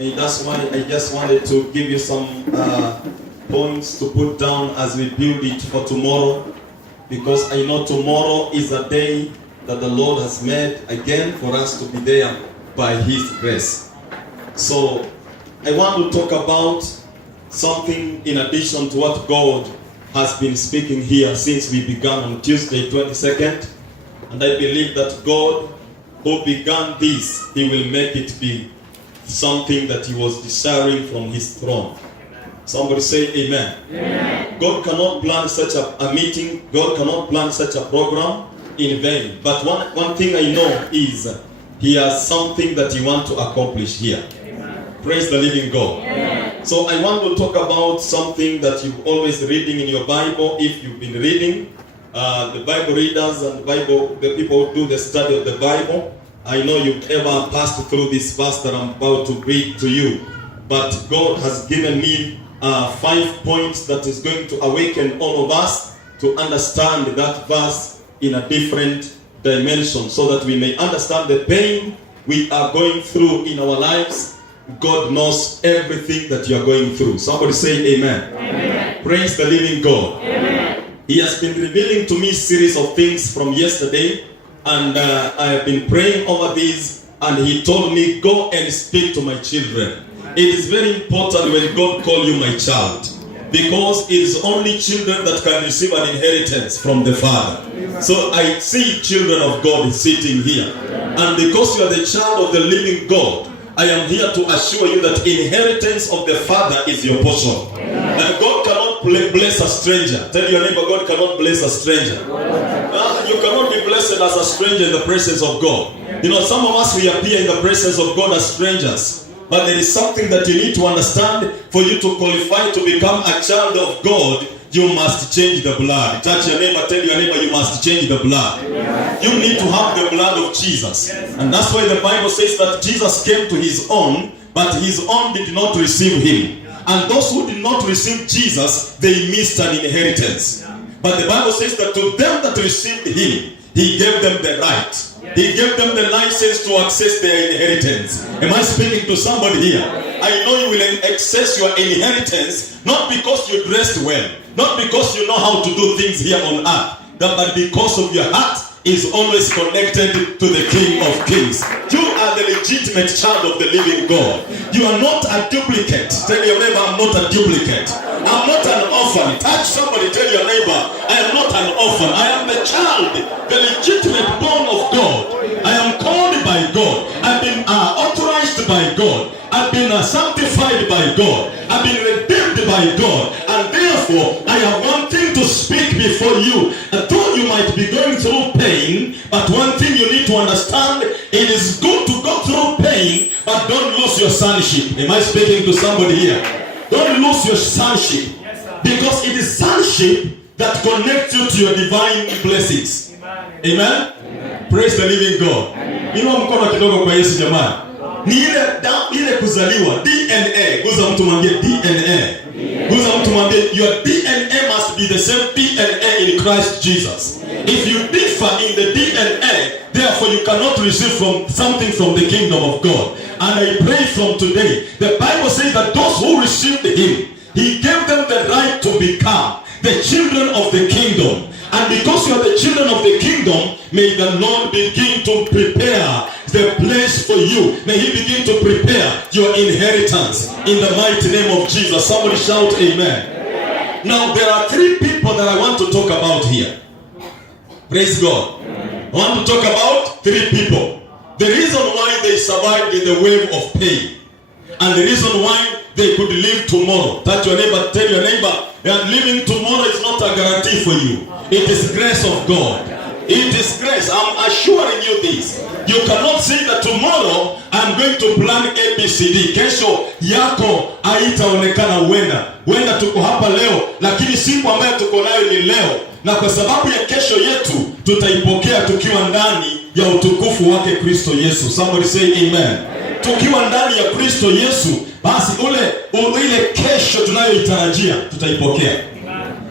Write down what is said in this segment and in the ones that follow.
That's why I just wanted to give you some points to put down as we build it for tomorrow, because I know tomorrow is a day that the Lord has made again for us to be there by His grace. So I want to talk about something in addition to what God has been speaking here since we began on Tuesday 22nd, and I believe that God who began this, He will make it be something that He was desiring from His throne. Somebody say amen. Amen. God cannot plan such a meeting, God cannot plan such a program in vain. But one thing I know is He has something that He wants to accomplish here. Amen. Praise the living God. Amen. So I want to talk about something that you're always reading in your Bible. If you've been reading, the Bible readers and the people who do the study of the Bible, I know you've ever passed through this verse that I'm about to read to you. But God has given me 5 points that is going to awaken all of us to understand that verse in a different dimension, so that we may understand the pain we are going through in our lives. God knows everything that you are going through. Somebody say amen. Amen. Praise the living God. Amen. He has been revealing to me a series of things from yesterday, and I have been praying over these, and He told me, go and speak to my children. It is very important when God calls you my child, because it is only children that can receive an inheritance from the Father. So I see children of God sitting here, and because you are the child of the living God, I am here to assure you that inheritance of the Father is your portion. And God cannot bless a stranger. Tell your neighbor, God cannot bless a stranger. You cannot be blessed as a stranger in the presence of God. You know, some of us, we appear in the presence of God as strangers. But there is something that you need to understand. For you to qualify to become a child of God, you must change the blood. Touch your neighbor, tell your neighbor, you must change the blood. You need to have the blood of Jesus. And that's why the Bible says that Jesus came to His own, but His own did not receive Him. And those who did not receive Jesus, they missed an inheritance. But the Bible says that to them that received Him, He gave them the right. He gave them the license to access their inheritance. Am I speaking to somebody here? I know you will access your inheritance, not because you dressed well, not because you know how to do things here on earth, but because of your heart is always connected to the King of Kings. You are the legitimate child of the living God. You are not a duplicate. Tell your neighbor, I'm not a duplicate. I'm not an orphan. Touch somebody, tell your neighbor, I am not an orphan. I am the child, the legitimate born of God. I am called by God. I've been authorized by God. I've been sanctified by God. I've been redeemed by God. And therefore, I have one thing to speak before you. Though you might be going through pain, but one thing you need to understand, it is good to go through pain, but don't lose your sonship. Am I speaking to somebody here? Don't lose your sonship. Because it is sonship that connects you to your divine blessings. Amen? Amen. Praise the living God. Inua mkono kidogo kwa Yesu jamani. Ni ile kuzaliwa DNA. Guza mtu mwambie DNA. Guza mtu mwambie your DNA must be the same DNA in Christ Jesus. If you differ in the DNA, therefore you cannot receive something from the kingdom of God. And I pray from today, the Bible says that those who received Him, He gave them the right to become the children of the kingdom. And because you are the children of the kingdom, may the Lord begin to prepare the place for you. May He begin to prepare your inheritance in the mighty name of Jesus. Somebody shout amen. Now there are 3 people that I want to talk about here. Praise God. I want to talk about 3 people. The reason why they survived in the wave of pain, and the reason why they could live tomorrow. Touch your neighbor, tell your neighbor, that living tomorrow is not a guarantee for you. It is grace of God. It is grace. I'm assuring you this. You cannot say that tomorrow I'm going to plan ABCD. Kesho yako haitaonekana wenda tuko hapa leo, lakini siku ambayo tuko nayo ni leo. Na kwa sababu ya kesho yetu tutaipokea tukiwa ndani ya utukufu wake Kristo Yesu. Somebody say amen. Tukiwa ndani ya Kristo Yesu, basi ile kesho tunayoitarajia tutaipokea.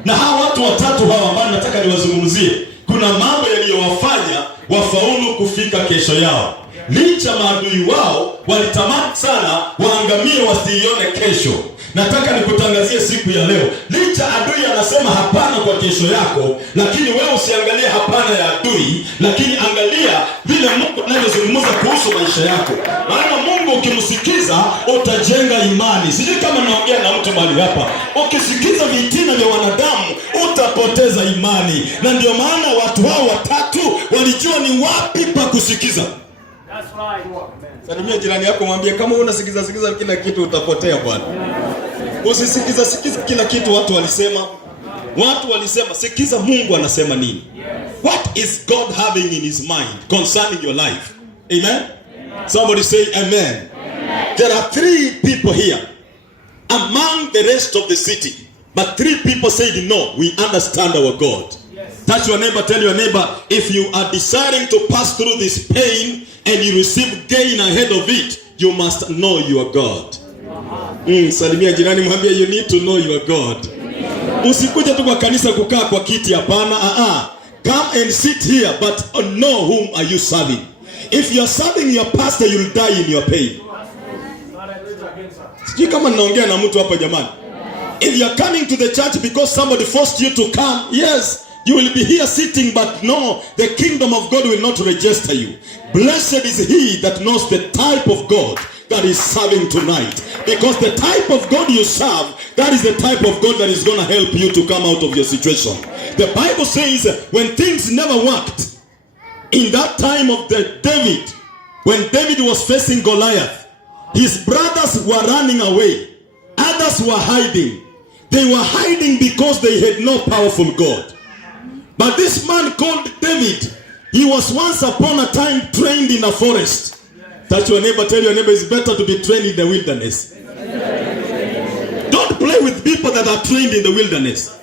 Na hawa watu watatu hawa ambao nataka niwazungumzie, kuna mambo yaliyowafanya wafaulu kufika kesho yao. Licha maadui wao walitamani sana waangamie wasiione kesho. Nataka nikutangazie siku ya leo, licha adui anasema hapana kwa kesho yako, lakini wewe usiangalie hapana ya adui, lakini angalia vile Mungu anavyozungumza kuhusu maisha yako. Maana Mungu ukimsikiza utajenga imani. Sijui kama naongea na mtu mahali hapa. Ukisikiza vitina vya wanadamu utapoteza imani. Na ndio maana watu hao watatu walijua ni wapi pa kusikiza. Salimia jirani yako, mwambie kama unasikiza kila kitu utapotea bwana. Usisikiza kila kitu watu walisema. Watu walisema, sikiza Mungu anasema nini. What is God having in his mind concerning your life? Amen? Somebody say amen. There are 3 people here among the rest of the city, but 3 people said no, we understand our God. Touch your neighbor, tell your neighbor, if you are desiring to pass through this pain and you receive gain ahead of it, you must know your God. Salimia jirani, mwambie you need to know your God. Usikuje tu kwa kanisa kukaa kwa kiti, hapana. Come and sit here, but know whom are you serving. If you are serving your pastor, you will die in your pain. Sijui kama ninaongea na mtu hapa jamani. If you are coming to the church because somebody forced you to come, yes, you will be here sitting, but no, the kingdom of God will not register you. Blessed is he that knows the type of God that is serving tonight. Because the type of God you serve, that is the type of God that is going to help you to come out of your situation. The Bible says when things never worked, in that time of David, when David was facing Goliath, his brothers were running away. Others were hiding. They were hiding because they had no powerful God. But this man called David, he was once upon a time trained in a forest. Touch your neighbor, tell your neighbor it's better to be trained in the wilderness. Don't play with people that are trained in the wilderness.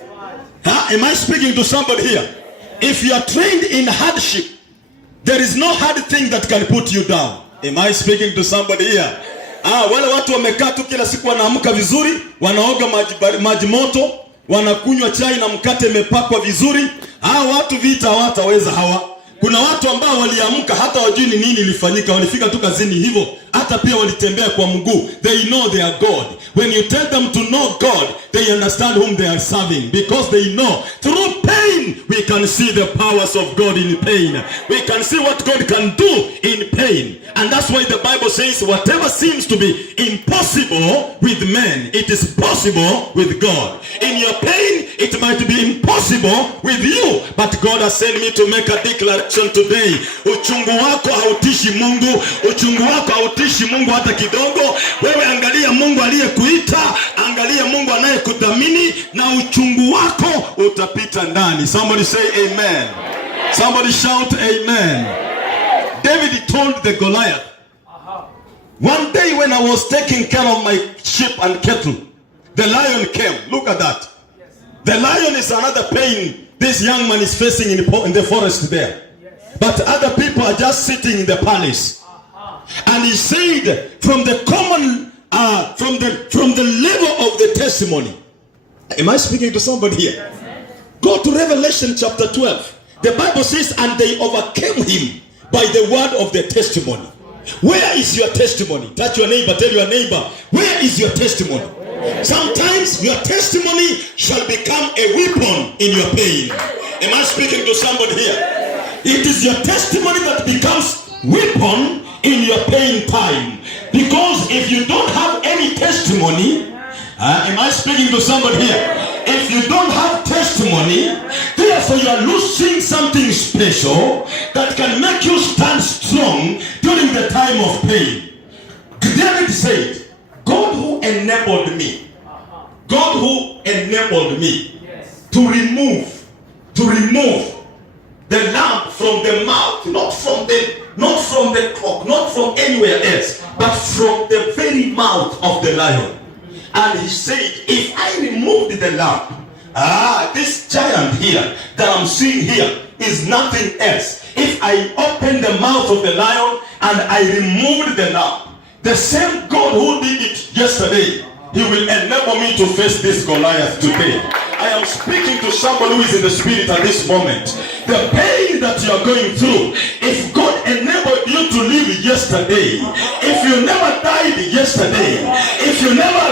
Am I speaking to somebody here? If you are trained in hardship, there is no hard thing that can put you down. Am I speaking to somebody here? Wale watu wamekaa tu kila siku wanaamka vizuri, wanaoga maji moto, wanakunywa chai na mkate imepakwa vizuri. Watu vita hawataweza hawa. Kuna watu ambao waliamka hata wajui ni nini ilifanyika, walifika tu kazini hivyo, hata pia walitembea kwa mguu. They know their God. When you tell them to know God, they understand whom they are serving, because they know through pain we can see the powers of God in pain. We can see what God can do in pain. And that's why the Bible says whatever seems to be impossible with men, it is possible with God. In your pain, it might be impossible with you, but God has sent me to make a declaration today. Uchungu wako hautishi Mungu. Uchungu wako hautishi Mungu hata kidogo. Wewe angalia Mungu aliyekuita, angalia Mungu anayekudhamini, na uchungu wako utapita ndani. Somebody say amen. Somebody shout amen. David told the Goliath, one day when I was taking care of my sheep and cattle, the lion came. Look at that. The lion is another pain this young man is facing in the forest there. But other people are just sitting in the palace. And he said, from the common, from the level of the testimony. Am I speaking to somebody here? Go to Revelation chapter 12. The Bible says, and they overcame him by the word of their testimony. Where is your testimony? Touch your neighbor, tell your neighbor, where is your testimony? Sometimes your testimony shall become a weapon in your pain. Am I speaking to somebody here? It is your testimony that becomes weapon in your pain time. Because if you don't have any testimony, am I speaking to somebody here? If you don't have testimony, therefore you are losing something special that can make you stand strong during the time of pain. David said, God who enabled me, God who enabled me to remove the lamp from the mouth, not from the clock, not from anywhere else, but from the very mouth of the lion. And he said, if I removed the lamp, this giant here that I'm seeing here is nothing else. If I open the mouth of the lion and I removed the lamp, the same God who did it yesterday, he will enable me to face this Goliath today. I am speaking to someone who is in the spirit at this moment. The pain that you are going through, if God enabled you to live yesterday, if you never died yesterday, if you never